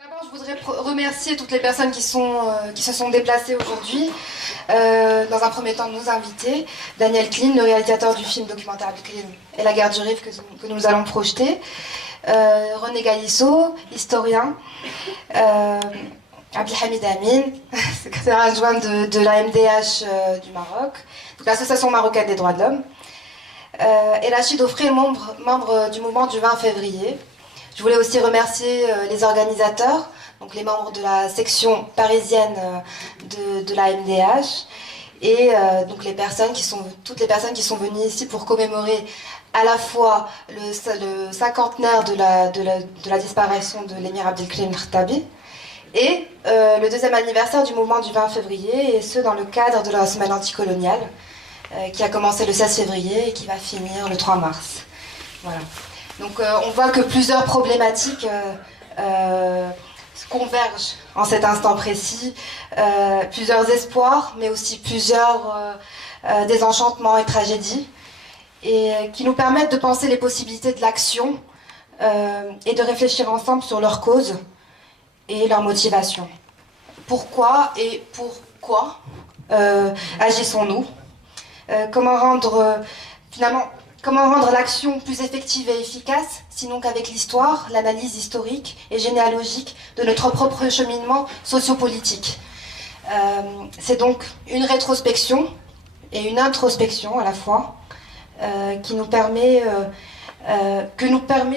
D'abord, je voudrais remercier toutes les personnes qui se sont déplacées aujourd'hui. Dans un premier temps, nos invités, Daniel Klein, le réalisateur du film documentaire Abdelkrim et la guerre du Rif que nous allons projeter. René Galisso, historien. Abdelhamid Amin, secrétaire adjoint de la MDH du Maroc, donc l'Association marocaine des droits de l'homme. Et Rachid Ofré, membre du mouvement du 20 février. Je voulais aussi remercier les organisateurs, donc les membres de la section parisienne de la MDH et donc toutes les personnes qui sont venues ici pour commémorer à la fois le cinquantenaire de la disparition de l'émir Abdelkrim Khattabi et le deuxième anniversaire du mouvement du 20 février, et ce dans le cadre de la semaine anticoloniale qui a commencé le 16 février et qui va finir le 3 mars. Voilà. Donc on voit que plusieurs problématiques convergent en cet instant précis, plusieurs espoirs, mais aussi plusieurs désenchantements et tragédies, et qui nous permettent de penser les possibilités de l'action et de réfléchir ensemble sur leurs causes et leurs motivations. Pourquoi et pourquoi agissons-nous? Comment rendre l'action plus effective et efficace, sinon qu'avec l'histoire, l'analyse historique et généalogique de notre propre cheminement sociopolitique. C'est donc une rétrospection et une introspection à la fois que nous permet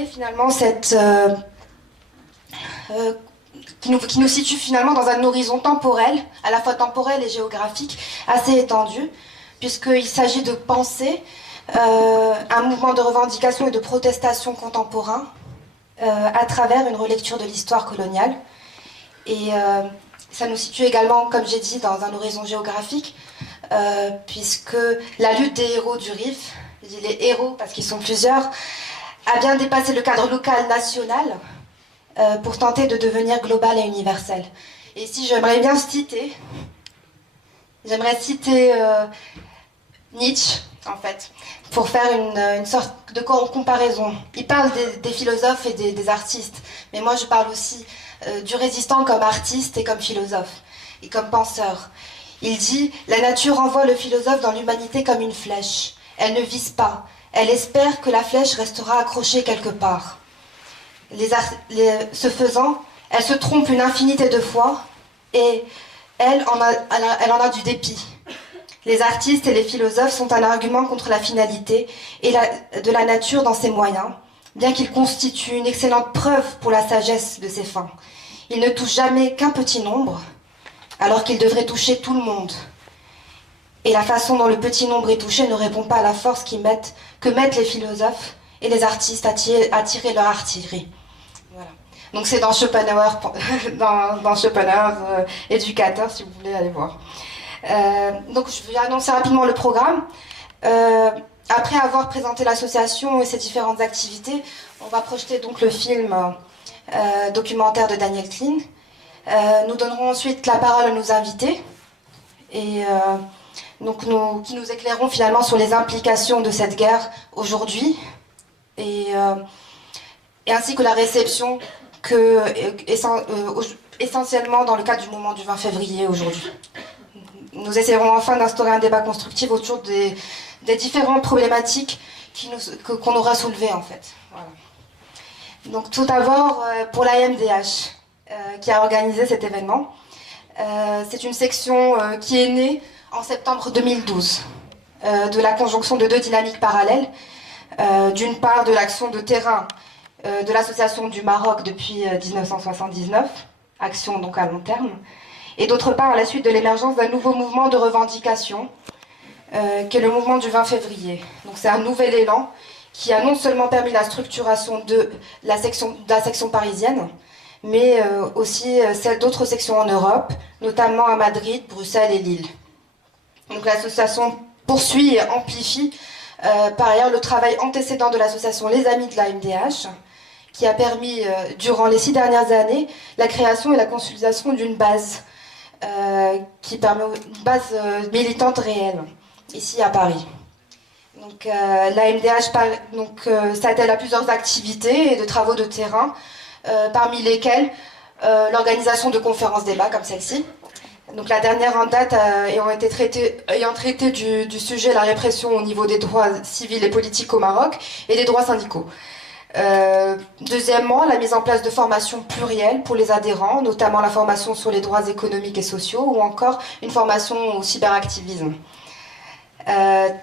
finalement qui nous situe finalement dans un horizon temporel, à la fois temporel et géographique, assez étendu, puisqu'il s'agit de penser un mouvement de revendication et de protestation contemporain à travers une relecture de l'histoire coloniale. Et ça nous situe également, comme j'ai dit, dans un horizon géographique, puisque la lutte des héros du Rif, je dis les héros parce qu'ils sont plusieurs, a bien dépassé le cadre local, national, pour tenter de devenir global et universel. Et ici, j'aimerais citer Nietzsche, en fait, pour faire une sorte de comparaison. Il parle des philosophes et des artistes, mais moi je parle aussi du résistant comme artiste et comme philosophe, et comme penseur. Il dit « La nature envoie le philosophe dans l'humanité comme une flèche. Elle ne vise pas, elle espère que la flèche restera accrochée quelque part. Ce faisant, elle se trompe une infinité de fois, et elle en a du dépit. Les artistes et les philosophes sont un argument contre la finalité et de la nature dans ses moyens, bien qu'ils constituent une excellente preuve pour la sagesse de ses fins. Ils ne touchent jamais qu'un petit nombre, alors qu'ils devraient toucher tout le monde. Et la façon dont le petit nombre est touché ne répond pas à la force que mettent les philosophes et les artistes à tirer leur artillerie. Voilà. Donc c'est dans Schopenhauer, éducateur, si vous voulez aller voir. Donc je vais annoncer rapidement le programme. Après avoir présenté l'association et ses différentes activités, on va projeter donc le film documentaire de Daniel Klein. Nous donnerons ensuite la parole à nos invités et qui nous éclaireront finalement sur les implications de cette guerre aujourd'hui et ainsi que la réception essentiellement dans le cadre du mouvement du 20 février aujourd'hui. Nous essaierons enfin d'instaurer un débat constructif autour des différentes problématiques qu'on aura soulevées en fait. Voilà. Donc tout d'abord pour la MDH qui a organisé cet événement. C'est une section qui est née en septembre 2012 de la conjonction de deux dynamiques parallèles. D'une part de l'action de terrain de l'Association du Maroc depuis 1979, action donc à long terme, et d'autre part à la suite de l'émergence d'un nouveau mouvement de revendication qui est le mouvement du 20 février. Donc c'est un nouvel élan qui a non seulement permis la structuration de la section parisienne, mais aussi celle d'autres sections en Europe, notamment à Madrid, Bruxelles et Lille. Donc l'association poursuit et amplifie par ailleurs le travail antécédent de l'association Les Amis de la MDH, qui a permis durant les 6 dernières années la création et la consolidation d'une base qui permet une base militante réelle, ici à Paris. Donc, la MDH s'attelle à plusieurs activités et de travaux de terrain, parmi lesquels l'organisation de conférences débats comme celle-ci. Donc la dernière en date ayant traité du sujet la répression au niveau des droits civils et politiques au Maroc et des droits syndicaux. Deuxièmement, la mise en place de formations plurielles pour les adhérents, notamment la formation sur les droits économiques et sociaux ou encore une formation au cyberactivisme.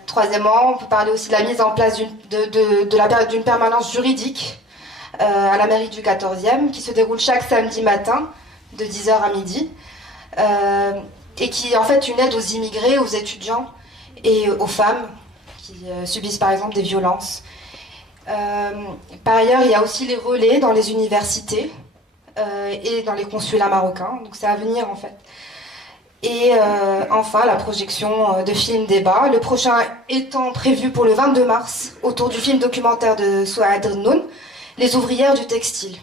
Troisièmement, on peut parler aussi de la mise en place d'une permanence juridique à la mairie du 14e qui se déroule chaque samedi matin de 10h à midi et qui est en fait une aide aux immigrés, aux étudiants et aux femmes qui subissent par exemple des violences. Par ailleurs, il y a aussi les relais dans les universités et dans les consulats marocains, donc c'est à venir en fait. Et enfin, la projection de films débat, le prochain étant prévu pour le 22 mars, autour du film documentaire de Souad Noun, Les ouvrières du textile.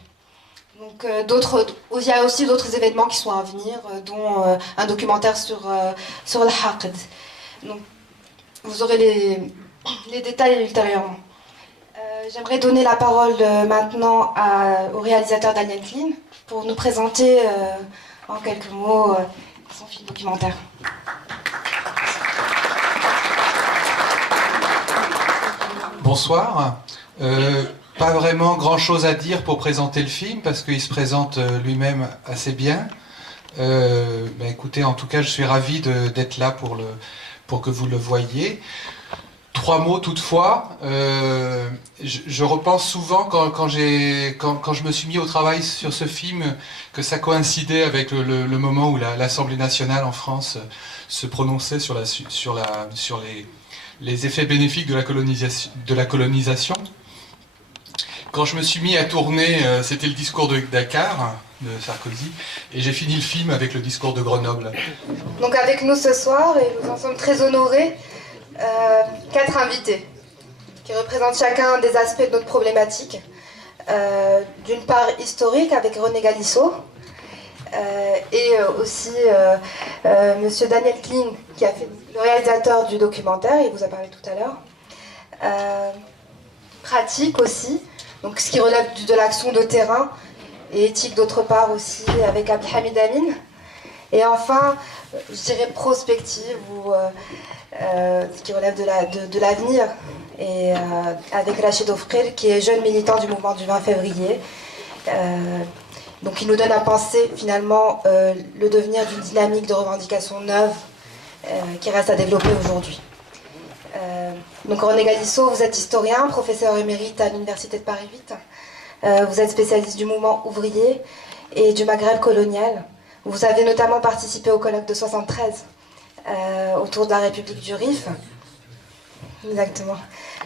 Donc il y a aussi d'autres événements qui sont à venir, dont un documentaire sur le Haqd. Donc vous aurez les détails ultérieurement. J'aimerais donner la parole maintenant au réalisateur Daniel Klein pour nous présenter en quelques mots son film documentaire. Bonsoir. Pas vraiment grand-chose à dire pour présenter le film parce qu'il se présente lui-même assez bien. Écoutez, en tout cas, je suis ravi d'être là pour que vous le voyiez. 3 mots toutefois. Je repense souvent quand je me suis mis au travail sur ce film que ça coïncidait avec le moment où l'Assemblée nationale en France se prononçait sur les effets bénéfiques de la colonisation. Quand je me suis mis à tourner, c'était le discours de Dakar, de Sarkozy, et j'ai fini le film avec le discours de Grenoble. Donc avec nous ce soir, et nous en sommes très honorés, 4 invités qui représentent chacun des aspects de notre problématique. D'une part historique avec René Galissot, et aussi Monsieur Daniel Klein, qui a fait le réalisateur du documentaire, il vous a parlé tout à l'heure. Pratique aussi, donc ce qui relève de l'action de terrain, et éthique d'autre part aussi avec Abdelhamid Amin. Et enfin, je dirais prospective ou ce qui relève de l'avenir, et avec Rachid Ofril, qui est jeune militant du mouvement du 20 février. Donc il nous donne à penser finalement le devenir d'une dynamique de revendication neuve qui reste à développer aujourd'hui. Donc René Galissot, vous êtes historien, professeur émérite à l'Université de Paris 8. Vous êtes spécialiste du mouvement ouvrier et du Maghreb colonial. Vous avez notamment participé au colloque de 73 autour de la République du Rif. Exactement.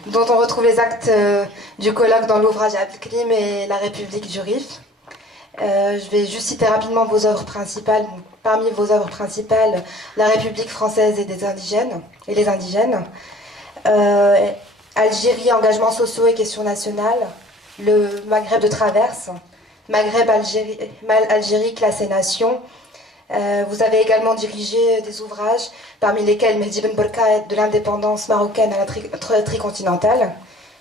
Dont on retrouve les actes du colloque dans l'ouvrage Abdelkrim et la République du Rif. Je vais juste citer rapidement vos œuvres principales. Parmi vos œuvres principales, La République française et les indigènes. Algérie, engagements sociaux et questions nationales. Le Maghreb de traverse. Maghreb, Algérie, classe et nation. Vous avez également dirigé des ouvrages, parmi lesquels Mehdi Ben Borka de l'indépendance marocaine à la tricontinentale,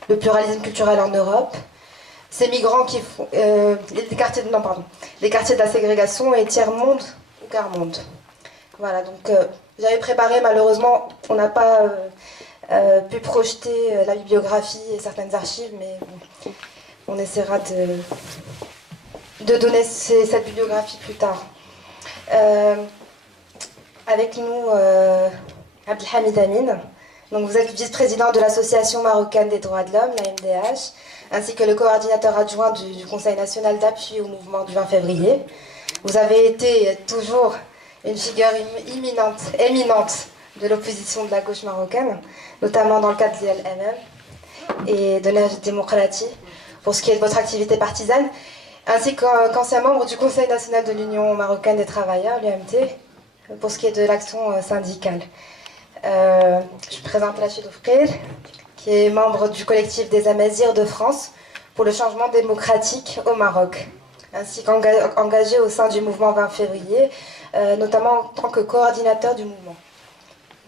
le pluralisme culturel en Europe, ces migrants qui font les quartiers de la ségrégation et tiers-monde ou quart-monde. Voilà, donc j'avais préparé, malheureusement, on n'a pas pu projeter la bibliographie et certaines archives, mais on essaiera de donner cette bibliographie plus tard. Avec nous, Abdelhamid Amin. Donc vous êtes vice-président de l'Association marocaine des droits de l'homme, la MDH, ainsi que le coordinateur adjoint du Conseil national d'appui au mouvement du 20 février. Vous avez été et êtes toujours une figure éminente de l'opposition de la gauche marocaine, notamment dans le cadre de l'ILMM et de la démocratie, pour ce qui est de votre activité partisane, ainsi qu'ancien membre du Conseil national de l'Union marocaine des travailleurs, l'UMT, pour ce qui est de l'action syndicale. Je présente Rachid Ofril, qui est membre du collectif des Amazirs de France pour le changement démocratique au Maroc, ainsi qu'engagé au sein du mouvement 20 février, notamment en tant que coordinateur du mouvement.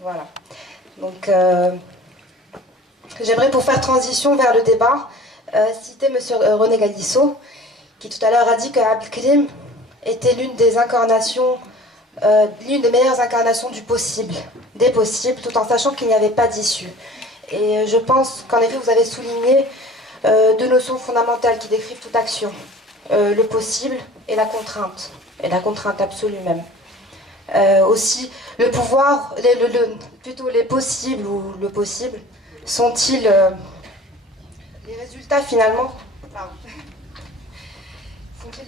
Voilà. Donc, j'aimerais, pour faire transition vers le débat, citer M. René Galissot, qui tout à l'heure a dit que Abdelkrim était l'une des incarnations, l'une des meilleures incarnations du possible, des possibles, tout en sachant qu'il n'y avait pas d'issue. Et je pense qu'en effet, vous avez souligné deux notions fondamentales qui décrivent toute action. Le possible et la contrainte absolue même. Aussi, le pouvoir, plutôt les possibles ou le possible, sont-ils les résultats finalement sont-ils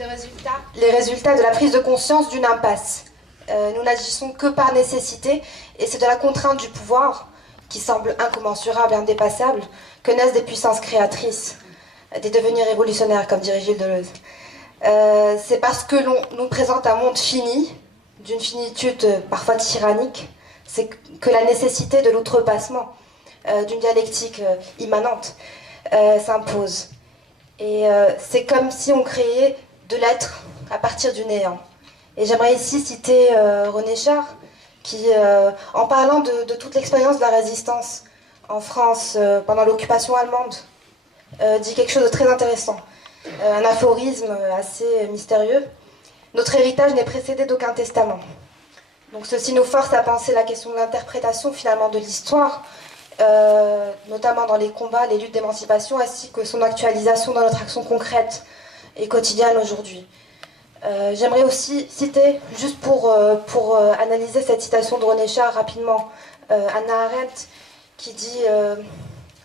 les résultats de la prise de conscience d'une impasse. Nous n'agissons que par nécessité, et c'est de la contrainte du pouvoir, qui semble incommensurable et indépassable, que naissent des puissances créatrices, des devenirs révolutionnaires, comme dirait Gilles Deleuze. C'est parce que l'on nous présente un monde fini, d'une finitude parfois tyrannique, c'est que la nécessité de l'outrepassement, d'une dialectique immanente, s'impose. Et c'est comme si on créait de l'être à partir du néant. Et j'aimerais ici citer René Char, qui, en parlant de toute l'expérience de la résistance en France pendant l'occupation allemande, dit quelque chose de très intéressant. Un aphorisme assez mystérieux. Notre héritage n'est précédé d'aucun testament. Donc ceci nous force à penser la question de l'interprétation finalement de l'histoire, notamment dans les combats, les luttes d'émancipation, ainsi que son actualisation dans notre action concrète et quotidienne aujourd'hui. J'aimerais aussi citer, juste pour analyser cette citation de René Char rapidement, Hannah Arendt, qui dit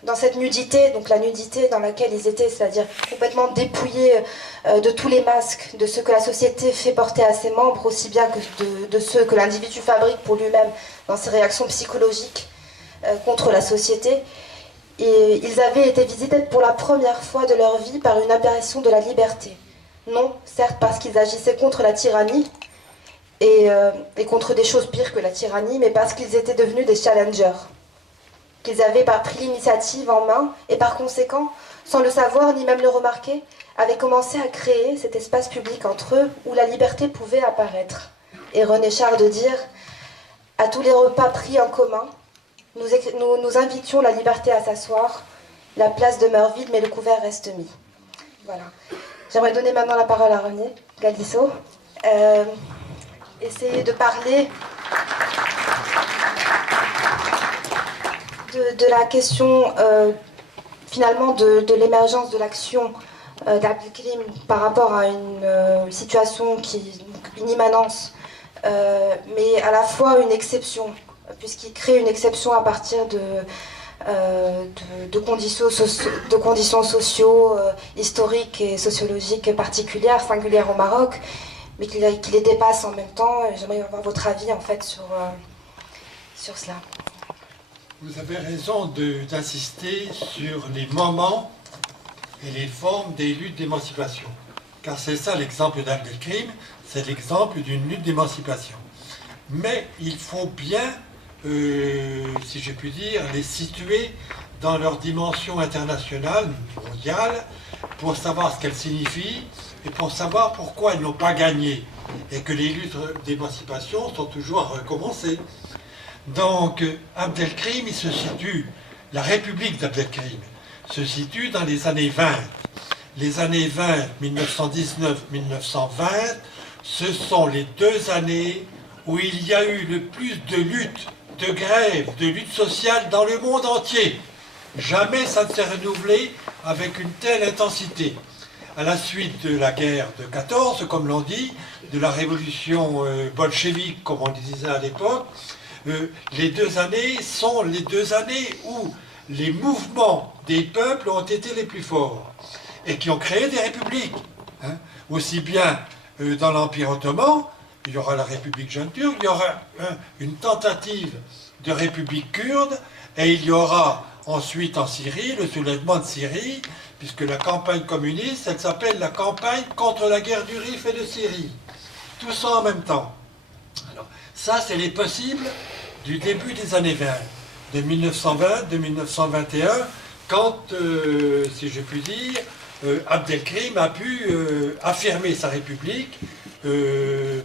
dans cette nudité, donc la nudité dans laquelle ils étaient, c'est-à-dire complètement dépouillés de tous les masques, de ce que la société fait porter à ses membres, aussi bien que de ceux que l'individu fabrique pour lui-même dans ses réactions psychologiques contre la société. Et ils avaient été visités pour la première fois de leur vie par une apparition de la liberté. Non, certes, parce qu'ils agissaient contre la tyrannie et contre des choses pires que la tyrannie, mais parce qu'ils étaient devenus des challengers, qu'ils avaient pris l'initiative en main et par conséquent, sans le savoir ni même le remarquer, avaient commencé à créer cet espace public entre eux où la liberté pouvait apparaître. Et René Char de dire « À tous les repas pris en commun, nous invitions la liberté à s'asseoir, la place demeure vide mais le couvert reste mis. » Voilà. J'aimerais donner maintenant la parole à René Galdisso. Essayer de parler de la question finalement de l'émergence de l'action d'Abdelkrim par rapport à une situation une immanence, mais à la fois une exception, puisqu'il crée une exception à partir de conditions sociaux, historiques et sociologiques particulières, singulières au Maroc, mais qui les dépasse en même temps. J'aimerais avoir votre avis en fait sur cela. Vous avez raison d'insister sur les moments et les formes des luttes d'émancipation. Car c'est ça l'exemple d'Abdelkrim, c'est l'exemple d'une lutte d'émancipation. Mais il faut bien, si je puis dire, les situer dans leur dimension internationale, mondiale, pour savoir ce qu'elles signifient et pour savoir pourquoi elles n'ont pas gagné et que les luttes d'émancipation sont toujours à recommencer. Donc, Abdelkrim, la République d'Abdelkrim se situe dans les années 20. Les années 20, 1919-1920, ce sont les 2 années où il y a eu le plus de luttes, de grèves, de luttes sociales dans le monde entier. Jamais ça ne s'est renouvelé avec une telle intensité. À la suite de la guerre de 14, comme l'on dit, de la révolution bolchevique, comme on disait à l'époque, les 2 années sont les 2 années où les mouvements des peuples ont été les plus forts et qui ont créé des républiques. Hein. Aussi bien dans l'Empire ottoman, il y aura la République jeune turque, il y aura une tentative de république kurde, et il y aura ensuite en Syrie le soulèvement de Syrie, puisque la campagne communiste, elle s'appelle la campagne contre la guerre du Rif et de Syrie. Tout ça en même temps. Alors, ça, c'est les possibles du début des années 20, de 1920, de 1921, quand, si je puis dire, Abdelkrim a pu affirmer sa république,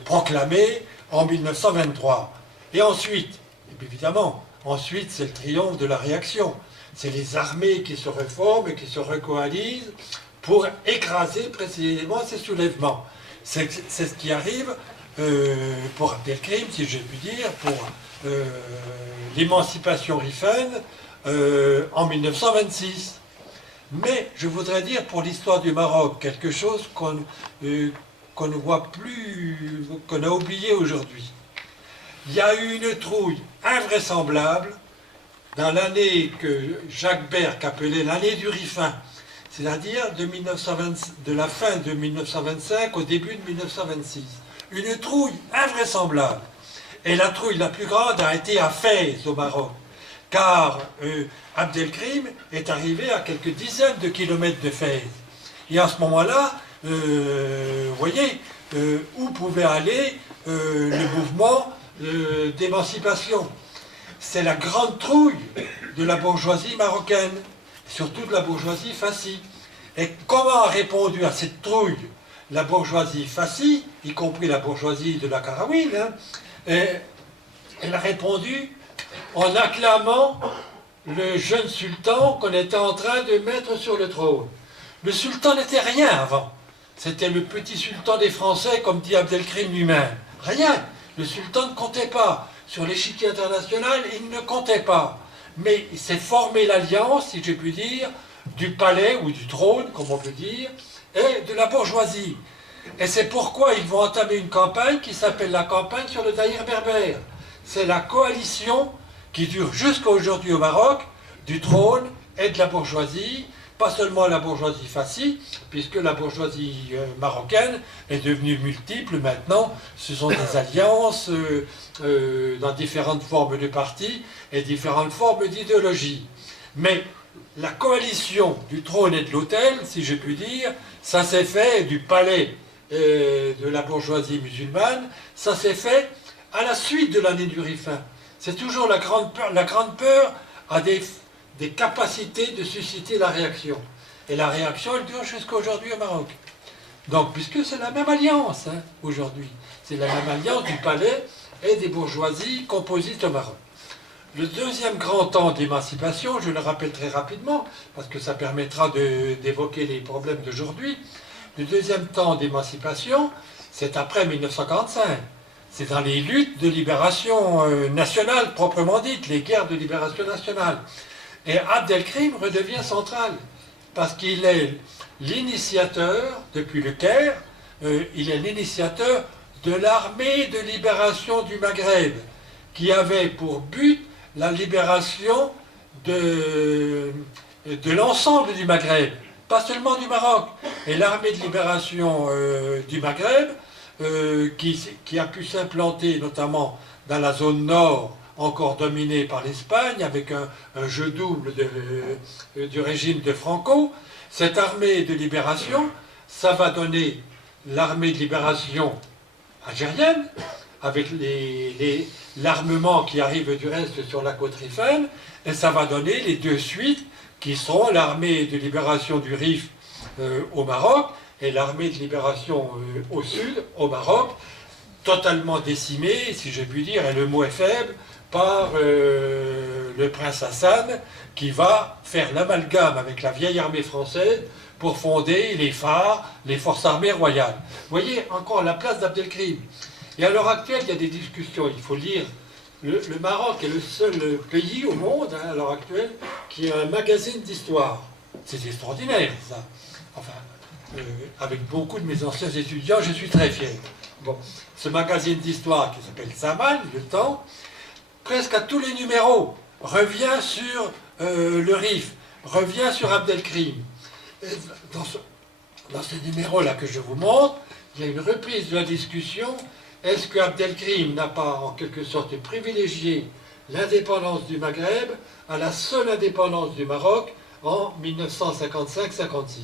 proclamée en 1923. Et ensuite, évidemment, ensuite c'est le triomphe de la réaction. C'est les armées qui se reforment et qui se recoalisent pour écraser précisément ces soulèvements. C'est ce qui arrive pour Abdelkrim, si j'ai pu dire, pour l'émancipation rifaine en 1926. Mais je voudrais dire pour l'histoire du Maroc quelque chose qu'on ne voit plus, qu'on a oublié aujourd'hui. Il y a eu une trouille invraisemblable dans l'année que Jacques Berck appelait l'année du Rifin, c'est-à-dire de la fin de 1925 au début de 1926. Une trouille invraisemblable. Et la trouille la plus grande a été à Fès, au Maroc, car Abdelkrim est arrivé à quelques dizaines de kilomètres de Fès. Et à ce moment-là, vous voyez, où pouvait aller le mouvement d'émancipation. C'est la grande trouille de la bourgeoisie marocaine, surtout de la bourgeoisie fascie. Et comment a répondu à cette trouille la bourgeoisie fascie, y compris la bourgeoisie de la Karawine, elle a répondu en acclamant le jeune sultan qu'on était en train de mettre sur le trône. Le sultan n'était rien avant. C'était le petit sultan des Français, comme dit Abdelkrim lui-même. Rien. Le sultan ne comptait pas. Sur l'échiquier international, il ne comptait pas. Mais il s'est formé l'alliance, si j'ai pu dire, du palais ou du trône, comme on peut dire, et de la bourgeoisie. Et c'est pourquoi ils vont entamer une campagne qui s'appelle la campagne sur le Daïr berbère. C'est la coalition qui dure jusqu'à aujourd'hui au Maroc, du trône et de la bourgeoisie, pas seulement la bourgeoisie fascie, puisque la bourgeoisie marocaine est devenue multiple maintenant. Ce sont des alliances dans différentes formes de partis et différentes formes d'idéologie. Mais la coalition du trône et de l'autel, si je puis dire, ça s'est fait du palais de la bourgeoisie musulmane, ça s'est fait à la suite de l'année du Rifin. C'est toujours la grande peur a des capacités de susciter la réaction. Et la réaction, elle dure jusqu'à aujourd'hui au Maroc. Donc, puisque c'est la même alliance aujourd'hui, c'est la même alliance du palais et des bourgeoisies composites au Maroc. Le deuxième grand temps d'émancipation, je le rappelle très rapidement, parce que ça permettra d'évoquer les problèmes d'aujourd'hui. Le deuxième temps d'émancipation, c'est après 1945. C'est dans les luttes de libération nationale, proprement dites, les guerres de libération nationale. Et Abdelkrim redevient central, parce qu'il est l'initiateur, depuis le Caire, il est l'initiateur de l'armée de libération du Maghreb, qui avait pour but la libération de l'ensemble du Maghreb, pas seulement du Maroc. Et l'armée de libération du Maghreb, qui a pu s'implanter notamment dans la zone nord, encore dominée par l'Espagne, avec un jeu double du régime de Franco. Cette armée de libération, ça va donner l'armée de libération algérienne, avec l'armement qui arrive du reste sur la côte rifaine, et ça va donner les deux suites, qui seront l'armée de libération du Rif au Maroc, et l'armée de libération au sud, au Maroc, totalement décimée, si j'ai pu dire, et le mot est faible, par le prince Hassan, qui va faire l'amalgame avec la vieille armée française pour fonder les phares, les forces armées royales. Vous voyez encore la place d'Abdelkrim. Et à l'heure actuelle, il y a des discussions, il faut lire. Le Maroc est le seul pays au monde, à l'heure actuelle, qui a un magazine d'histoire. C'est extraordinaire, ça. Enfin, avec beaucoup de mes anciens étudiants, je suis très fier. Bon, ce magazine d'histoire qui s'appelle Zaman, Le Temps, presque à tous les numéros, revient sur le Rif, revient sur Abdelkrim. Dans ce numéro-là que je vous montre, il y a une reprise de la discussion. Est-ce que Abdelkrim n'a pas en quelque sorte privilégié l'indépendance du Maghreb à la seule indépendance du Maroc en 1955-56?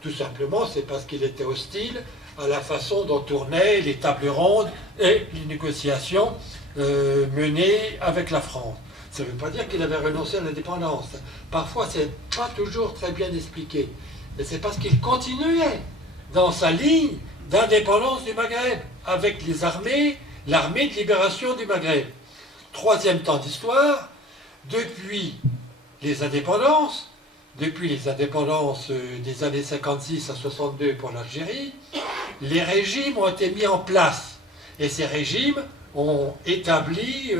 Tout simplement, c'est parce qu'il était hostile à la façon dont tournaient les tables rondes et les négociations menées avec la France. Ça ne veut pas dire qu'il avait renoncé à l'indépendance. Parfois, ce n'est pas toujours très bien expliqué. Mais c'est parce qu'il continuait dans sa ligne d'indépendance du Maghreb, avec les armées, l'armée de libération du Maghreb. Troisième temps d'histoire, depuis les indépendances des années 56 à 62 pour l'Algérie, les régimes ont été mis en place. Et ces régimes ont établi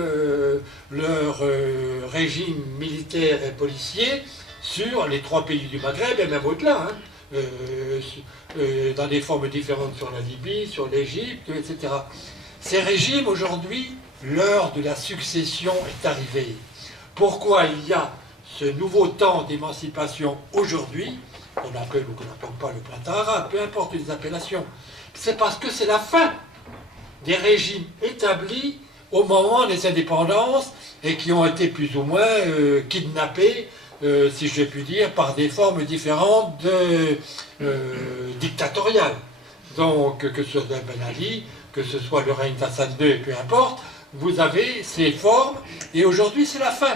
leur régime militaire et policier sur les 3 pays du Maghreb et même au-delà, hein, dans des formes différentes sur la Libye, sur l'Égypte, etc. Ces régimes, aujourd'hui, l'heure de la succession est arrivée. Pourquoi il y a ce nouveau temps d'émancipation aujourd'hui, qu'on appelle ou qu'on n'appelle pas le printemps arabe, peu importe les appellations, c'est parce que c'est la fin des régimes établis au moment des indépendances et qui ont été plus ou moins kidnappés, si je puis dire, par des formes différentes dictatoriales. Donc, que ce soit Ben Ali, que ce soit le règne d'Hassan II, peu importe, vous avez ces formes, et aujourd'hui c'est la fin.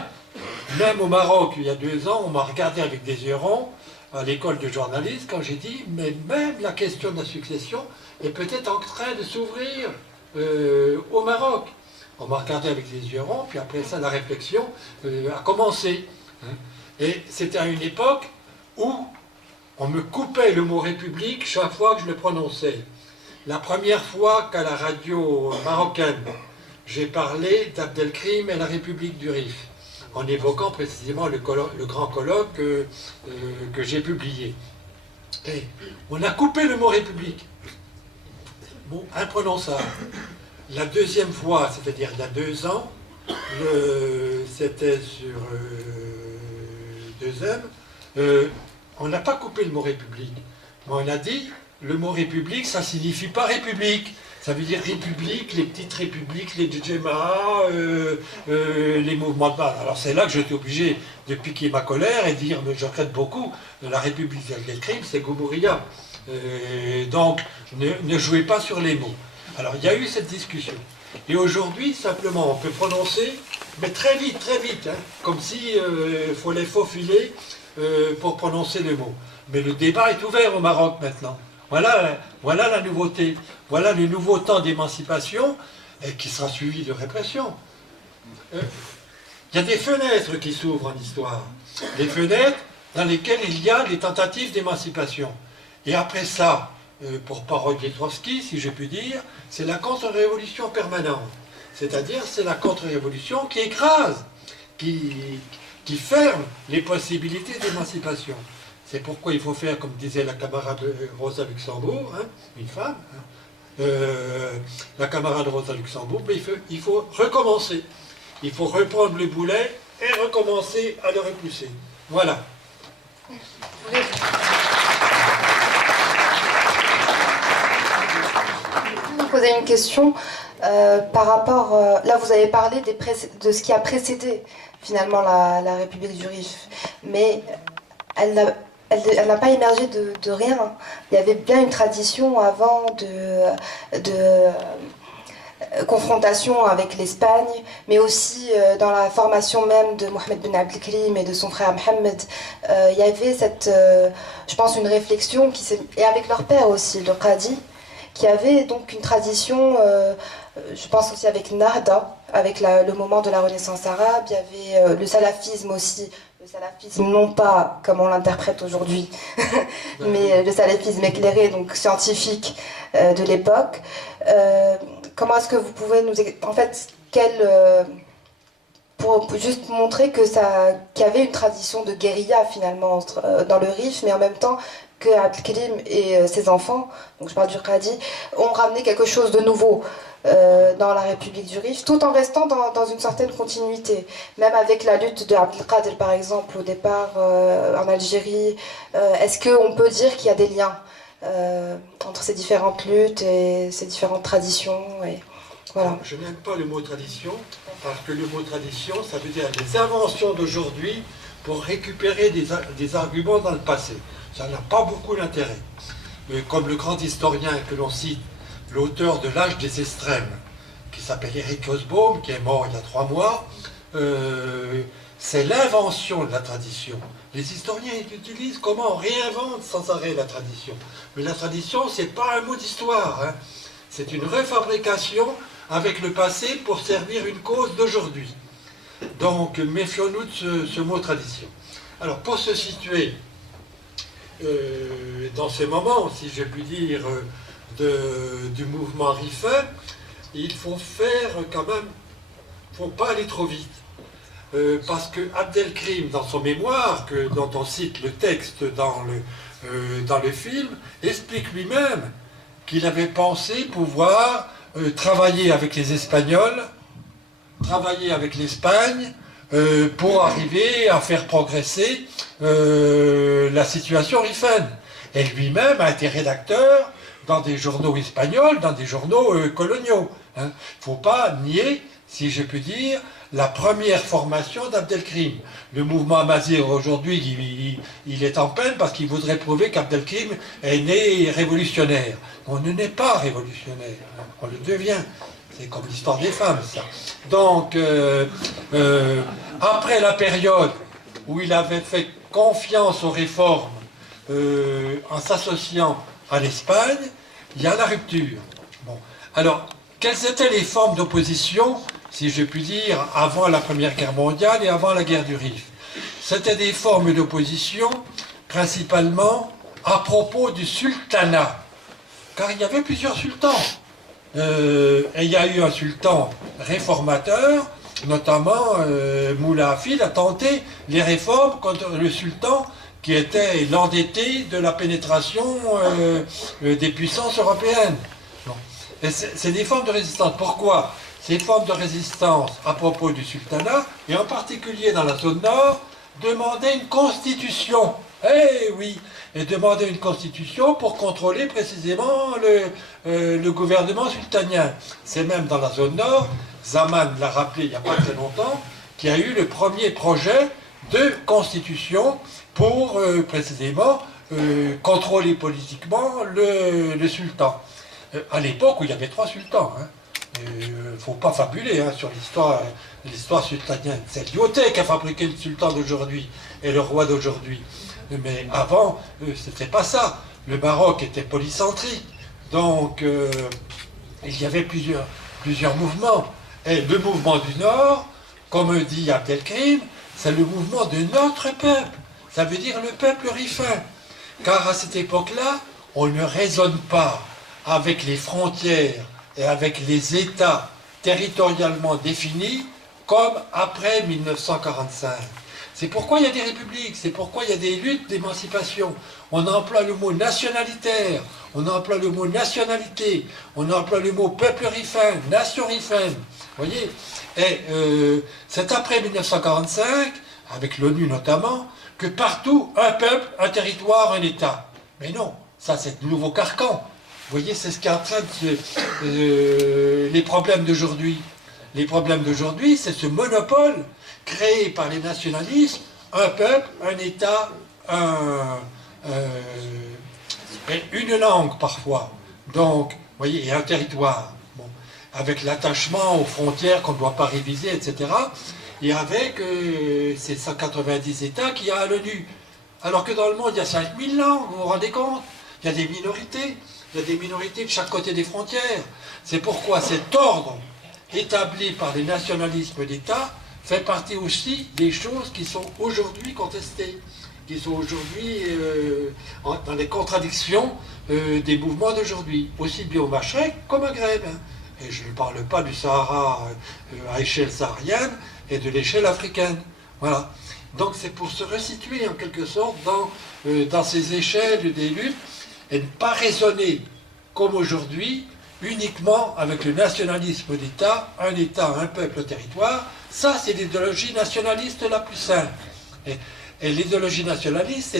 Même au Maroc, il y a 2 ans, on m'a regardé avec des yeux ronds à l'école de journalisme quand j'ai dit, mais même la question de la succession est peut-être en train de s'ouvrir au Maroc. On m'a regardé avec des yeux ronds, puis après ça, la réflexion a commencé. Et c'était à une époque où on me coupait le mot République chaque fois que je le prononçais. La première fois qu'à la radio marocaine, j'ai parlé d'Abdelkrim et la République du Rif, en évoquant précisément le grand colloque que j'ai publié. Et on a coupé le mot République. Bon, imprononçable. La deuxième fois, c'est-à-dire il y a 2 ans, c'était sur 2M, on n'a pas coupé le mot République, mais on a dit le mot République, ça ne signifie pas République. Ça veut dire République, les petites républiques, les djemahs, les mouvements de base. Alors c'est là que j'étais obligé de piquer ma colère et dire, mais je regrette beaucoup, la République d'Abdelkrim, c'est Gomouria. Donc ne jouez pas sur les mots. Alors il y a eu cette discussion. Et aujourd'hui, simplement, on peut prononcer, mais très vite, hein, comme si fallait faufiler pour prononcer les mots. Mais le débat est ouvert au Maroc maintenant. Voilà la nouveauté. Voilà le nouveau temps d'émancipation qui sera suivi de répression. Il y a des fenêtres qui s'ouvrent en histoire. Des fenêtres dans lesquelles il y a des tentatives d'émancipation. Et après ça, pour parodier Trotsky, si je puis dire, c'est la contre-révolution permanente. C'est-à-dire, c'est la contre-révolution qui écrase, qui ferme les possibilités d'émancipation. C'est pourquoi il faut faire, comme disait la camarade Rosa Luxembourg, hein, une femme, hein, la camarade Rosa Luxembourg, mais il faut recommencer. Il faut reprendre le boulet et recommencer à le repousser. Voilà. Je voulais vous poser une question par rapport... là, vous avez parlé de ce qui a précédé, finalement, la République du Rif. Mais elle n'a pas émergé de rien. Il y avait bien une tradition avant de confrontation avec l'Espagne, mais aussi dans la formation même de Mohamed Ben Abdelkrim et de son frère Mohamed. Il y avait je pense, une réflexion, et avec leur père aussi, le Qadi, qui avait donc une tradition, je pense aussi avec Nahda, avec le moment de la Renaissance arabe. Il y avait le salafisme aussi. Le salafisme, non pas comme on l'interprète aujourd'hui, mais le salafisme éclairé, donc scientifique de l'époque. Comment est-ce que vous pouvez nous... En fait, pour juste montrer qu'il y avait une tradition de guérilla finalement dans le Rif, mais en même temps que Abdelkrim et ses enfants, donc je parle du Qadi, ont ramené quelque chose de nouveau dans la République du Rif, tout en restant dans une certaine continuité. Même avec la lutte de Abdelkader, par exemple, au départ en Algérie, est-ce qu'on peut dire qu'il y a des liens entre ces différentes luttes et ces différentes traditions voilà. Je n'aime pas le mot tradition, parce que le mot tradition, ça veut dire des inventions d'aujourd'hui pour récupérer des arguments dans le passé. Ça n'a pas beaucoup d'intérêt. Comme le grand historien que l'on cite, l'auteur de L'âge des extrêmes, qui s'appelle Eric Hobsbawm, qui est mort il y a 3 mois, c'est l'invention de la tradition. Les historiens utilisent comment on réinvente sans arrêt la tradition. Mais la tradition, ce n'est pas un mot d'histoire, hein. C'est une refabrication avec le passé pour servir une cause d'aujourd'hui. Donc, méfions-nous de ce mot tradition. Alors, pour se situer dans ce moment, si je puis dire, du mouvement Rifain, il faut faire quand même, il ne faut pas aller trop vite. Parce que Abdelkrim, dans son mémoire, dont on cite le texte dans le film, explique lui-même qu'il avait pensé pouvoir travailler avec les Espagnols, travailler avec l'Espagne, pour arriver à faire progresser la situation rifaine. Et lui-même a été rédacteur dans des journaux espagnols, dans des journaux coloniaux. Il ne faut pas nier, si je puis dire, la première formation d'Abdelkrim. Le mouvement Amazigh aujourd'hui, il est en peine parce qu'il voudrait prouver qu'Abdelkrim est né révolutionnaire. On ne naît pas révolutionnaire, on le devient. C'est comme l'histoire des femmes, ça. Donc, après la période où il avait fait confiance aux réformes en s'associant à l'Espagne, il y a la rupture. Bon. Alors, quelles étaient les formes d'opposition, si je puis dire, avant la Première Guerre mondiale et avant la guerre du Rif? C'était des formes d'opposition principalement à propos du sultanat, car il y avait plusieurs sultans. Et il y a eu un sultan réformateur, notamment Moulay Hafid a tenté les réformes contre le sultan qui était l'endetté de la pénétration des puissances européennes. Bon. Et c'est des formes de résistance. Pourquoi? Ces formes de résistance à propos du sultanat, et en particulier dans la zone nord, demandaient une constitution. Eh oui, et demander une constitution pour contrôler précisément le gouvernement sultanien. C'est même dans la zone nord, Zaman l'a rappelé il n'y a pas très longtemps, qu'il y a eu le premier projet de constitution pour précisément contrôler politiquement le sultan. À l'époque où il y avait 3 sultans. Il ne faut pas fabuler sur l'histoire sultanienne. C'est Lyautey qui a fabriqué le sultan d'aujourd'hui et le roi d'aujourd'hui. Mais avant, ce n'était pas ça. Le Maroc était polycentrique. Donc, il y avait plusieurs mouvements. Et le mouvement du Nord, comme dit Abdelkrim, c'est le mouvement de notre peuple. Ça veut dire le peuple rifin. Car à cette époque-là, on ne raisonne pas avec les frontières et avec les États territorialement définis comme après 1945. C'est pourquoi il y a des républiques, c'est pourquoi il y a des luttes d'émancipation. On emploie le mot nationalitaire, on emploie le mot nationalité, on emploie le mot peuple rifin, nation rifaine. Vous voyez? Et c'est après 1945, avec l'ONU notamment, que partout, un peuple, un territoire, un État. Mais non, ça c'est le nouveau carcan. Vous voyez, c'est ce qui est en train de les problèmes d'aujourd'hui. Les problèmes d'aujourd'hui, c'est ce monopole créé par les nationalistes, un peuple, un État, une langue parfois, donc, vous voyez, et un territoire, bon, avec l'attachement aux frontières qu'on ne doit pas réviser, etc., et avec ces 190 États qu'il y a à l'ONU. Alors que dans le monde, il y a 5000 langues, vous vous rendez compte? Il y a des minorités. Il y a des minorités de chaque côté des frontières. C'est pourquoi cet ordre établi par les nationalismes d'État fait partie aussi des choses qui sont aujourd'hui contestées, qui sont aujourd'hui dans les contradictions des mouvements d'aujourd'hui, aussi bien au Machrek qu'au Maghreb. Et je ne parle pas du Sahara à échelle saharienne et de l'échelle africaine. Voilà. Donc c'est pour se resituer en quelque sorte dans ces échelles des luttes, et ne pas raisonner, comme aujourd'hui, uniquement avec le nationalisme d'État, un peuple, un territoire. Ça, c'est l'idéologie nationaliste la plus simple. Et l'idéologie nationaliste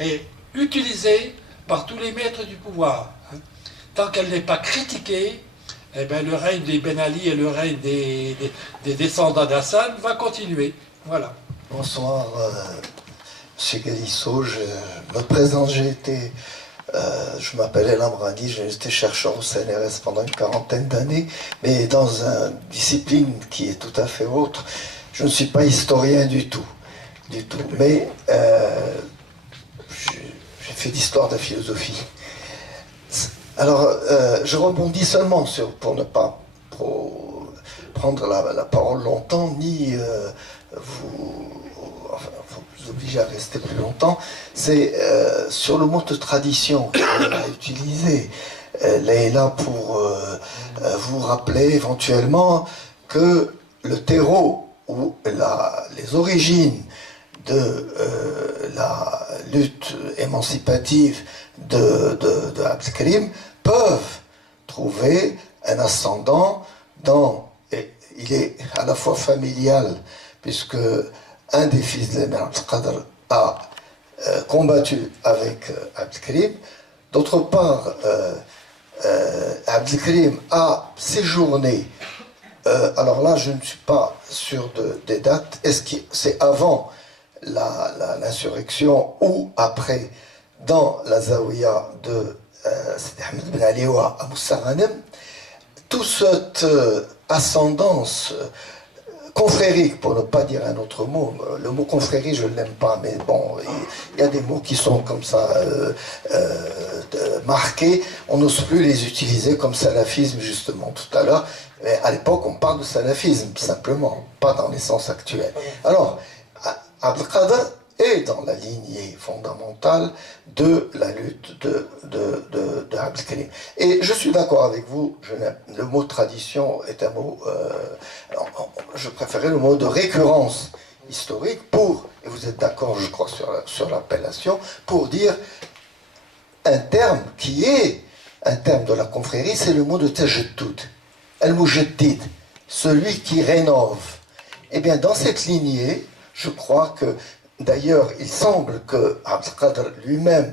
est utilisée par tous les maîtres du pouvoir. Tant qu'elle n'est pas critiquée, eh bien, le règne des Ben Ali et le règne des descendants d'Hassan va continuer. Voilà. Bonsoir, M. Galissot. Je me présente, je m'appelle Elam Rani, j'ai été chercheur au CNRS pendant une 40aine d'années, mais dans une discipline qui est tout à fait autre. Je ne suis pas historien du tout. Mais j'ai fait d'histoire de la philosophie. Alors, je rebondis seulement pour ne pas prendre la parole longtemps, ni vous obliger à rester plus longtemps. C'est sur le mot de tradition qu'on a utilisé. Leïla pour vous rappeler éventuellement que le terreau ou les origines de la lutte émancipative de Abdelkrim peuvent trouver un ascendant il est à la fois familial, puisque un des fils de l'Émir Abdelkader a combattu avec Abdelkrim. D'autre part, Abdelkrim a séjourné, alors là je ne suis pas sûr des dates, est-ce que c'est avant l'insurrection ou après, dans la Zawiya de Sidi Ahmed Ben Aliwa à Moussaranem, toute cette ascendance confrérique, pour ne pas dire un autre mot. Le mot confrérie, je ne l'aime pas, mais bon, il y a des mots qui sont comme ça marqués. On n'ose plus les utiliser comme salafisme, justement, tout à l'heure. Mais à l'époque, on parle de salafisme, simplement, pas dans les sens actuels. Alors, Abdelkader est dans la lignée fondamentale de la lutte de Abdelkrim. Et je suis d'accord avec vous, le mot tradition est un mot, je préférais le mot de récurrence historique pour, et vous êtes d'accord je crois sur l'appellation, pour dire un terme qui est un terme de la confrérie, c'est le mot de tajaddud, al-mujaddid, celui qui rénove. Eh bien dans cette lignée, je crois que d'ailleurs, il semble que Abdelkader lui-même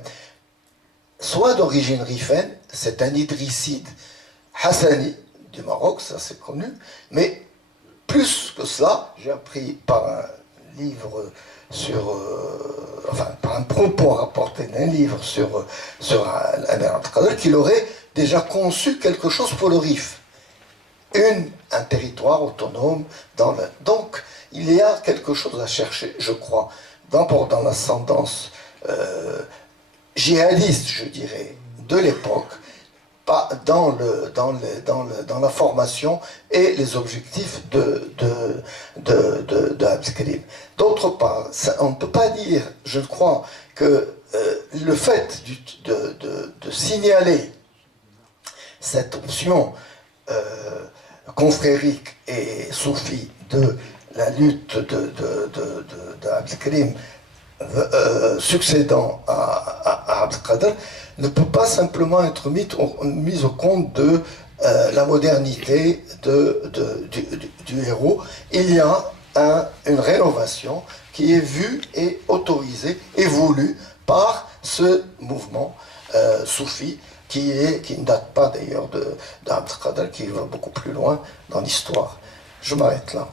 soit d'origine rifaine, c'est un idrisside hassani du Maroc, ça c'est connu, mais plus que cela, j'ai appris par un livre par un propos rapporté d'un livre sur Amir Abdelkader, qu'il aurait déjà conçu quelque chose pour le Rif. Un territoire autonome. Donc, il y a quelque chose à chercher, je crois, d'abord dans l'ascendance djihadiste, je dirais, de l'époque, pas dans la formation et les objectifs de Abdelkrim. D'autre part, on ne peut pas dire, je crois, que le fait de signaler cette option confrérique et soufie de la lutte d'Abdelkrim succédant à Abdelkader ne peut pas simplement être mise au compte de la modernité du héros. Il y a une rénovation qui est vue et autorisée et voulue par ce mouvement soufi qui ne date pas d'ailleurs d'Abdelkader, qui va beaucoup plus loin dans l'histoire. Je m'arrête là.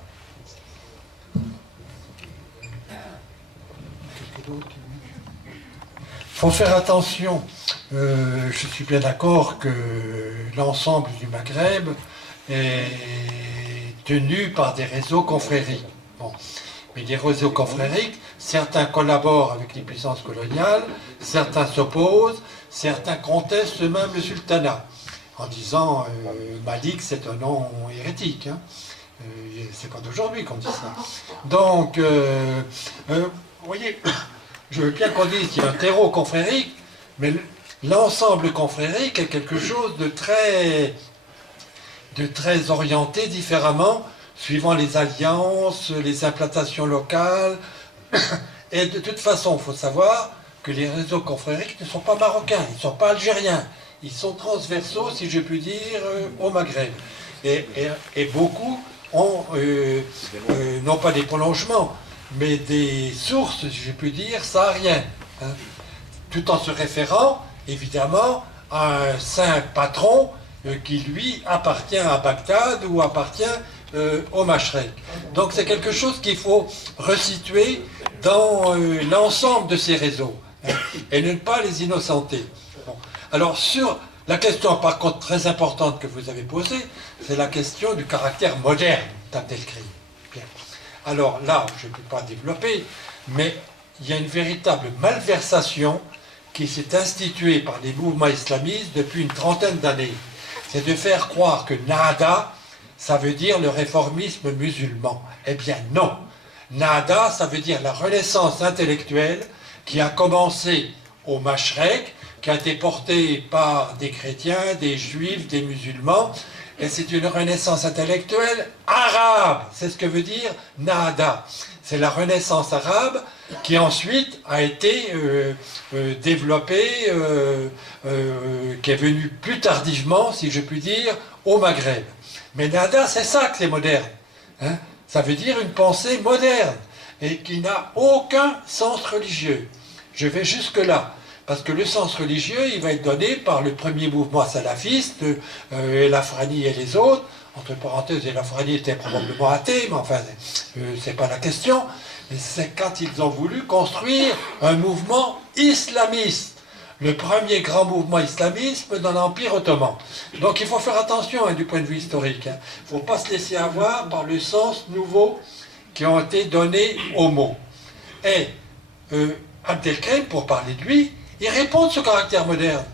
Il faut faire attention. Je suis bien d'accord que l'ensemble du Maghreb est tenu par des réseaux confrériques. Bon. Mais les réseaux confrériques, certains collaborent avec les puissances coloniales, certains s'opposent, certains contestent même le sultanat, en disant Malik c'est un nom hérétique. Hein. C'est pas d'aujourd'hui qu'on dit ça. Donc, vous voyez, je veux bien qu'on dise qu'il y a un terreau confrérique, mais l'ensemble confrérique est quelque chose de très orienté différemment, suivant les alliances, les implantations locales. Et de toute façon, il faut savoir que les réseaux confrériques ne sont pas marocains, ils ne sont pas algériens. Ils sont transversaux, si je puis dire, au Maghreb. Et beaucoup ont, non pas des prolongements, mais des sources, si je puis dire, sahariennes. Hein, tout en se référant, évidemment, à un saint patron qui, lui, appartient à Bagdad ou appartient au Mashrek. Donc c'est quelque chose qu'il faut resituer dans l'ensemble de ces réseaux, hein, et ne pas les innocenter. Bon. Alors sur la question par contre très importante que vous avez posée, c'est la question du caractère moderne d'Abdelkrim. Bien. Alors là, je ne peux pas développer, mais il y a une véritable malversation qui s'est instituée par les mouvements islamistes depuis une trentaine d'années. C'est de faire croire que Nahda, ça veut dire le réformisme musulman. Eh bien non. Nahda, ça veut dire la renaissance intellectuelle qui a commencé au Mashrek, qui a été portée par des chrétiens, des juifs, des musulmans, et c'est une renaissance intellectuelle arabe. C'est ce que veut dire Nahda. C'est la renaissance arabe qui ensuite a été développée, qui est venue plus tardivement, si je puis dire, au Maghreb. Mais Nahda, c'est ça que c'est moderne. Hein? Ça veut dire une pensée moderne et qui n'a aucun sens religieux. Je vais jusque-là. Parce que le sens religieux, il va être donné par le premier mouvement salafiste, El Afrani et les autres. Entre parenthèses, El Afrani était probablement athée, mais enfin, c'est pas la question. Mais c'est quand ils ont voulu construire un mouvement islamiste. Le premier grand mouvement islamisme dans l'Empire ottoman. Donc il faut faire attention du point de vue historique. Il ne faut pas se laisser avoir par le sens nouveau qui ont été donnés aux mots. Et Abdelkrim, pour parler de lui, il répond de ce caractère moderne.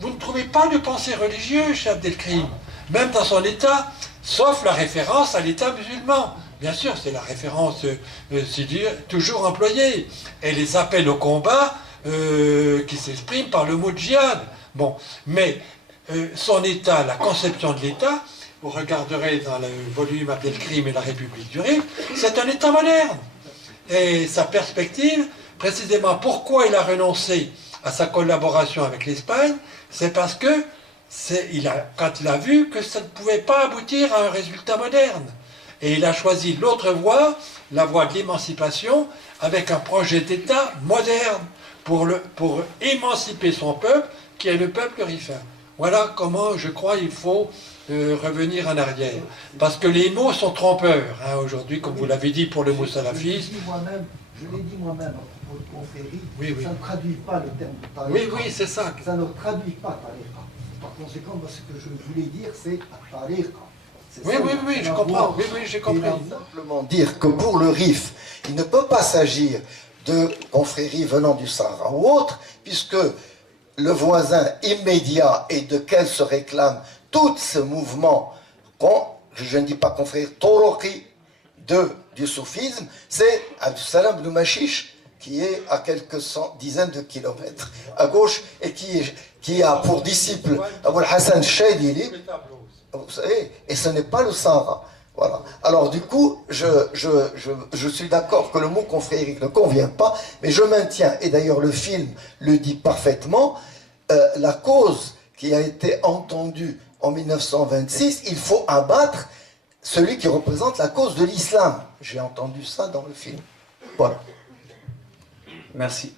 Vous ne trouvez pas de pensée religieuse chez Abdelkrim, même dans son état, sauf la référence à l'état musulman. Bien sûr, c'est la référence toujours employée. Et les appels au combat qui s'expriment par le mot djihad. Bon, mais son état, la conception de l'état, vous regarderez dans le volume Abdelkrim et la République du Rif, c'est un état moderne. Et sa perspective, précisément pourquoi il a renoncé à sa collaboration avec l'Espagne, c'est parce que quand il a vu que ça ne pouvait pas aboutir à un résultat moderne. Et il a choisi l'autre voie, la voie de l'émancipation, avec un projet d'État moderne pour émanciper son peuple, qui est le peuple rifin. Voilà comment, je crois, il faut revenir en arrière. Parce que les mots sont trompeurs, hein, aujourd'hui, comme vous l'avez dit pour le mot salafiste. Je l'ai dit moi-même à propos de confrérie, oui, oui. Ça ne traduit pas le terme de tariqa. Oui, oui, c'est ça. Ça ne traduit pas tariqa. Par conséquent, ce que je voulais dire, c'est tariqa. Oui, oui, oui, je comprends. Oui, oui, j'ai compris. Il va simplement dire que pour le RIF, il ne peut pas s'agir de confréries venant du Sahara ou autre, puisque le voisin immédiat et de quel se réclame tout ce mouvement, je ne dis pas confrérie, toroqi, du soufisme, c'est Abdussalam ibn Mashish, qui est à quelques dizaines de kilomètres à gauche et qui a pour disciple Abou Hassan Shadili, vous savez, et ce n'est pas le Sahara. Voilà. Alors du coup, je suis d'accord que le mot confrérique ne convient pas, mais je maintiens, et d'ailleurs le film le dit parfaitement, la cause qui a été entendue en 1926, il faut abattre celui qui représente la cause de l'islam. J'ai entendu ça dans le film. Voilà. Merci.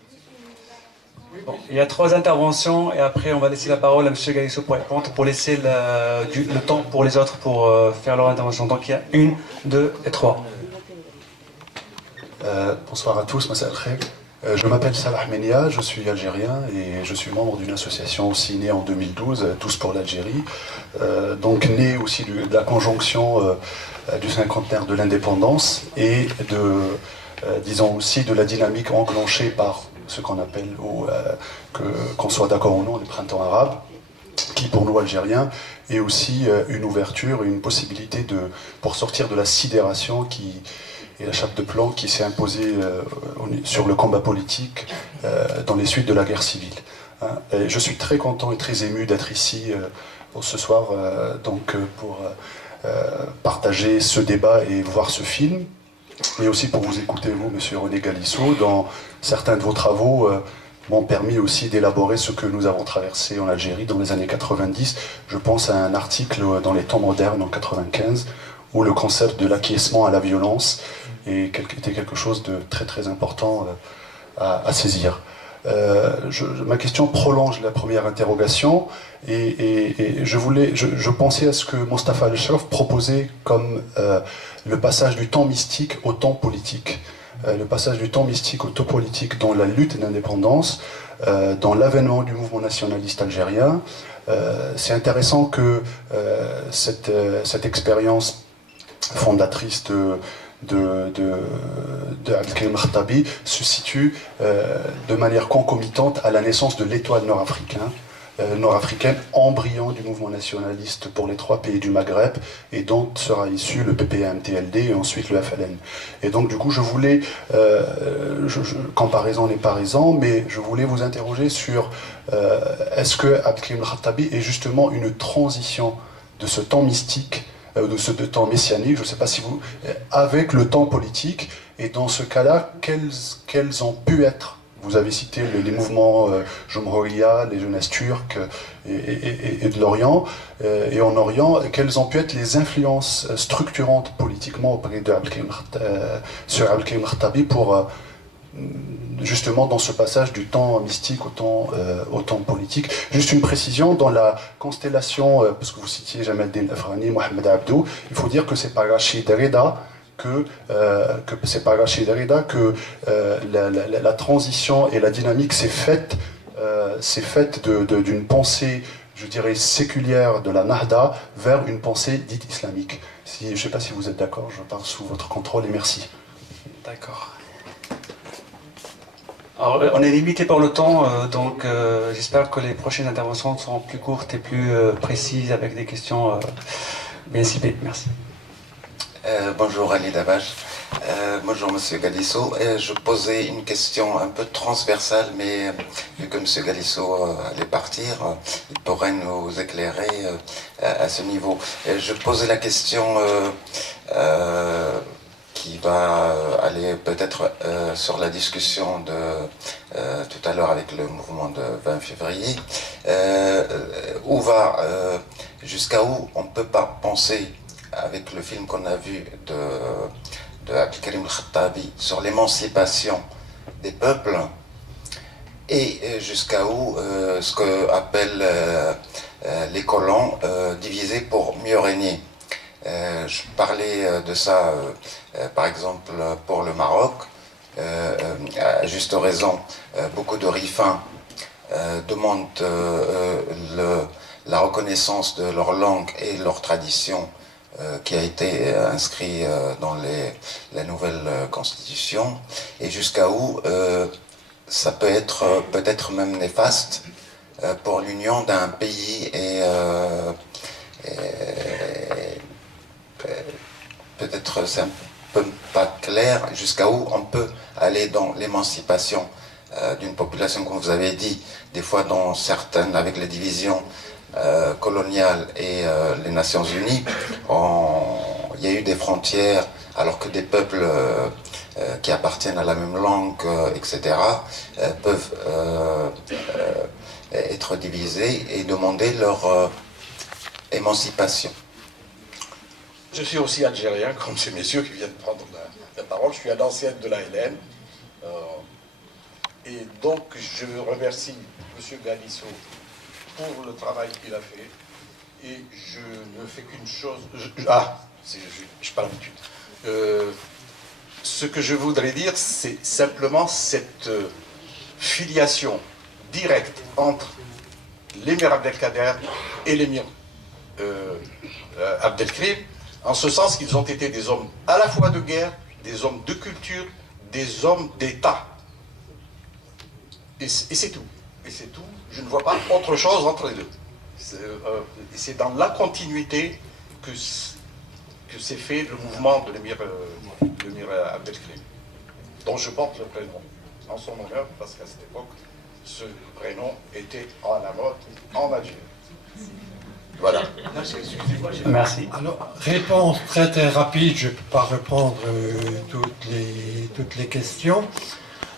Bon, il y a 3 interventions et après on va laisser la parole à M. Galissot pour répondre, pour laisser le temps pour les autres pour faire leur intervention. Donc il y a 1, 2 et 3. Bonsoir à tous, Massa al-Khair. Je m'appelle Salah Menia, je suis algérien et je suis membre d'une association aussi née en 2012, Tous pour l'Algérie, donc née aussi de la conjonction du cinquantenaire de l'indépendance et disons aussi de la dynamique enclenchée par ce qu'on appelle, qu'on soit d'accord ou non, le printemps arabe, qui pour nous Algériens est aussi une ouverture, une possibilité pour sortir de la sidération et la chape de plomb qui s'est imposée sur le combat politique dans les suites de la guerre civile. Et je suis très content et très ému d'être ici ce soir pour partager ce débat et voir ce film, mais aussi pour vous écouter, vous, Monsieur René Galissot, dans certains de vos travaux m'ont permis aussi d'élaborer ce que nous avons traversé en Algérie dans les années 90. Je pense à un article dans les temps modernes en 95, où le concept de l'acquiescement à la violence était quelque chose de très très important à saisir. Ma question prolonge la première interrogation et je pensais à ce que Mostafa Al-Sharaf proposait comme le passage du temps mystique au temps politique. Le passage du temps mystique au temps politique dans la lutte d'indépendance, dans l'avènement du mouvement nationaliste algérien. C'est intéressant que cette expérience fondatrice de Abdelkrim Khattabi se situe de manière concomitante à la naissance de l'étoile nord-africain, nord-africaine, embryon du mouvement nationaliste pour les 3 pays du Maghreb, et dont sera issu le PPM-TLD et ensuite le FLN. Et donc du coup, je voulais, comparaison n'est pas raison, mais je voulais vous interroger sur est-ce que Abdelkrim el-Khattabi est justement une transition de ce temps mystique, de ce temps messianique, je ne sais pas si vous, avec le temps politique, et dans ce cas-là, quels ont pu être, vous avez cité les mouvements Jomhuriya, les jeunesses turques et de l'Orient, et en Orient, quelles ont pu être les influences structurantes politiquement auprès de sur Abdelkrim el-Khattabi pour justement dans ce passage du temps mystique au temps politique. Juste une précision, dans la constellation, parce que vous citiez Jamal Din Afghani, Mohamed Abdou, il faut dire que c'est par Rachid Reda que la transition et la dynamique s'est faite d'une pensée, je dirais, séculière de la Nahda vers une pensée dite islamique. Je ne sais pas si vous êtes d'accord, je parle sous votre contrôle et merci. D'accord. Alors, on est limité par le temps, donc j'espère que les prochaines interventions seront plus courtes et plus précises avec des questions bien ciblées. Merci. Bonjour Ali Dabache. Bonjour Monsieur Galisso. Je posais une question un peu transversale, mais vu que Monsieur Galisso allait partir, il pourrait nous éclairer à ce niveau. Je posais la question qui va aller peut-être sur la discussion de tout à l'heure avec le mouvement de 20 février. Jusqu'à où on ne peut pas penser, avec le film qu'on a vu de Abdelkrim el-Khattabi sur l'émancipation des peuples, et jusqu'à où ce qu'appellent les colons diviser pour mieux régner. Je parlais de ça, par exemple, pour le Maroc, à juste raison. Beaucoup de rifins demandent la reconnaissance de leur langue et leur tradition qui a été inscrit dans la nouvelle constitution, et jusqu'à où ça peut être peut-être même néfaste pour l'union d'un pays et peut-être c'est un peu pas clair jusqu'à où on peut aller dans l'émancipation d'une population, comme vous avez dit, des fois dans certaines, avec les divisions coloniales et les Nations Unies, il y a eu des frontières alors que des peuples qui appartiennent à la même langue, etc., peuvent être divisés et demander leur émancipation. Je suis aussi algérien, comme ces messieurs qui viennent prendre la parole. Je suis un ancien de l'ALN. Et donc, je remercie M. Galisso pour le travail qu'il a fait. Et je ne fais qu'une chose... je parle d'habitude. Ce que je voudrais dire, c'est simplement cette filiation directe entre l'émir Abdelkader et l'émir Abdelkrim, en ce sens qu'ils ont été des hommes à la fois de guerre, des hommes de culture, des hommes d'État. Et c'est tout. Et c'est tout. Je ne vois pas autre chose entre les deux. C'est dans la continuité que s'est fait le mouvement de l'émir Abdelkrim, dont je porte le prénom en son honneur, parce qu'à cette époque, ce prénom était à la mode en Algérie. Voilà. Merci. Alors, réponse très très rapide, je ne peux pas reprendre toutes les questions.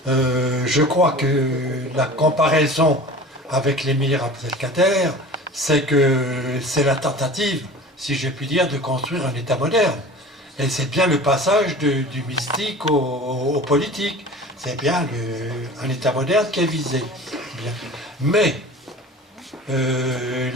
Je crois que la comparaison avec l'émir Abdelkader, c'est que c'est la tentative, si je puis dire, de construire un État moderne. Et c'est bien le passage du mystique au politique. C'est bien un État moderne qui est visé. Bien. Mais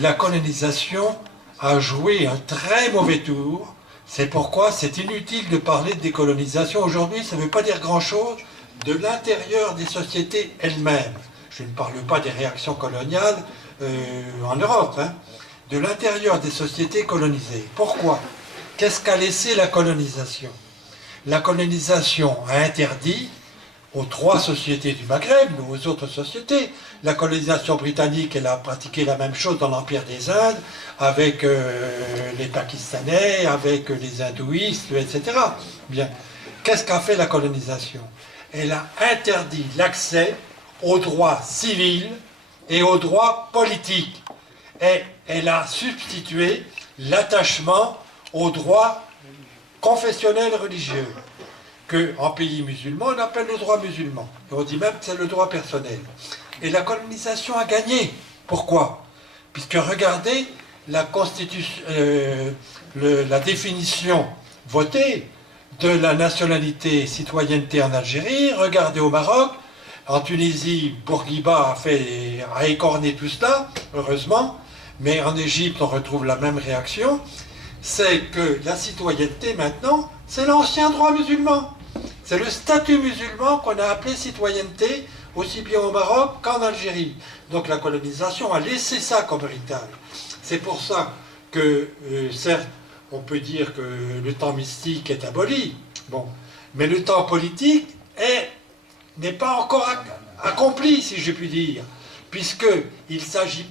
la colonisation a joué un très mauvais tour. C'est pourquoi c'est inutile de parler de décolonisation. Aujourd'hui, ça ne veut pas dire grand-chose de l'intérieur des sociétés elles-mêmes. Je ne parle pas des réactions coloniales en Europe, hein. De l'intérieur des sociétés colonisées. Pourquoi? Qu'est-ce qu'a laissé la colonisation? La colonisation a interdit aux 3 sociétés du Maghreb, mais aux autres sociétés. La colonisation britannique, elle a pratiqué la même chose dans l'Empire des Indes, avec les Pakistanais, avec les hindouistes, etc. Bien. Qu'est-ce qu'a fait la colonisation? Elle a interdit l'accès aux droits civils et aux droits politiques. Et elle a substitué l'attachement aux droits confessionnels religieux, qu'en pays musulman, on appelle le droit musulman. Et on dit même que c'est le droit personnel. Et la colonisation a gagné. Pourquoi? Puisque regardez la constitution, la définition votée de la nationalité et citoyenneté en Algérie, regardez au Maroc, en Tunisie, Bourguiba a écorné tout cela, heureusement, mais en Égypte, on retrouve la même réaction, c'est que la citoyenneté, maintenant, c'est l'ancien droit musulman. C'est le statut musulman qu'on a appelé citoyenneté, aussi bien au Maroc qu'en Algérie. Donc la colonisation a laissé ça comme héritage. C'est pour ça que, certes, on peut dire que le temps mystique est aboli, bon, mais le temps politique n'est pas encore accompli, si je puis dire, puisqu'il ne s'agit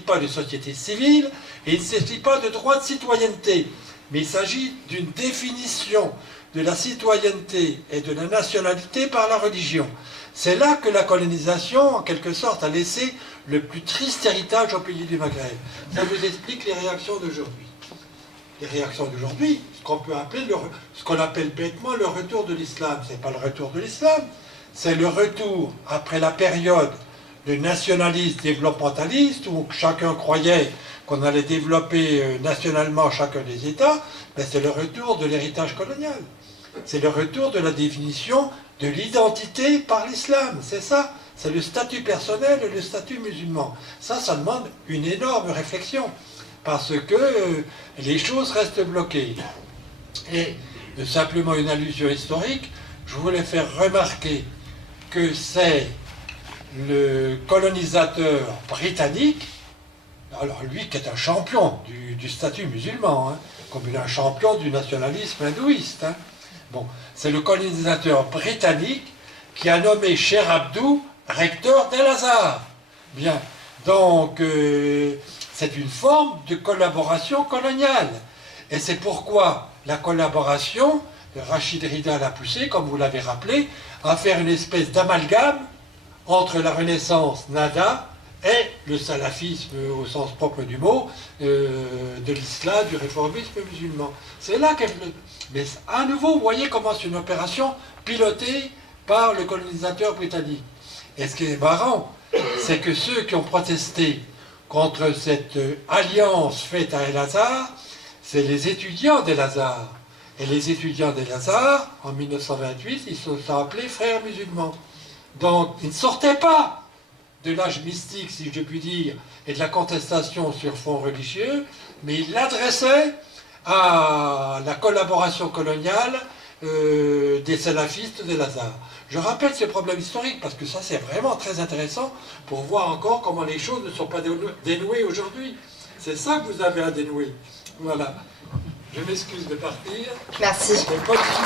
pas de société civile, et il ne s'agit pas de droit de citoyenneté, mais il s'agit d'une définition de la citoyenneté et de la nationalité par la religion. C'est là que la colonisation, en quelque sorte, a laissé le plus triste héritage au pays du Maghreb. Ça vous explique les réactions d'aujourd'hui. Les réactions d'aujourd'hui, ce qu'on appelle bêtement le retour de l'islam. Ce n'est pas le retour de l'islam, c'est le retour après la période de nationalisme développementaliste où chacun croyait qu'on allait développer nationalement chacun des États, mais c'est le retour de l'héritage colonial. C'est le retour de la définition de l'identité par l'islam. C'est ça, c'est le statut personnel et le statut musulman. Ça demande une énorme réflexion, parce que les choses restent bloquées. Et simplement une allusion historique, je voulais faire remarquer que c'est le colonisateur britannique, alors lui qui est un champion du statut musulman, hein, comme il est un champion du nationalisme hindouiste. Hein. Bon, c'est le colonisateur britannique qui a nommé Cher Abdou recteur d'El-Azhar. Bien, donc c'est une forme de collaboration coloniale. Et c'est pourquoi la collaboration, Rachid Rida l'a poussé, comme vous l'avez rappelé, à faire une espèce d'amalgame entre la Renaissance nada et le salafisme au sens propre du mot, de l'islam, du réformisme musulman. C'est là qu'elle... Mais à nouveau, vous voyez comment c'est une opération pilotée par le colonisateur britannique. Et ce qui est marrant, c'est que ceux qui ont protesté contre cette alliance faite à El-Azhar, c'est les étudiants d'El-Azhar. Et les étudiants d'El-Azhar, en 1928, ils se sont appelés frères musulmans. Donc, ils ne sortaient pas de l'âge mystique, si je puis dire, et de la contestation sur fond religieux, mais ils l'adressaient à la collaboration coloniale des salafistes d'El-Azhar. Je rappelle ces problèmes historiques parce que ça c'est vraiment très intéressant pour voir encore comment les choses ne sont pas dénouées aujourd'hui. C'est ça que vous avez à dénouer. Voilà. Je m'excuse de partir. Merci. Bonne suite.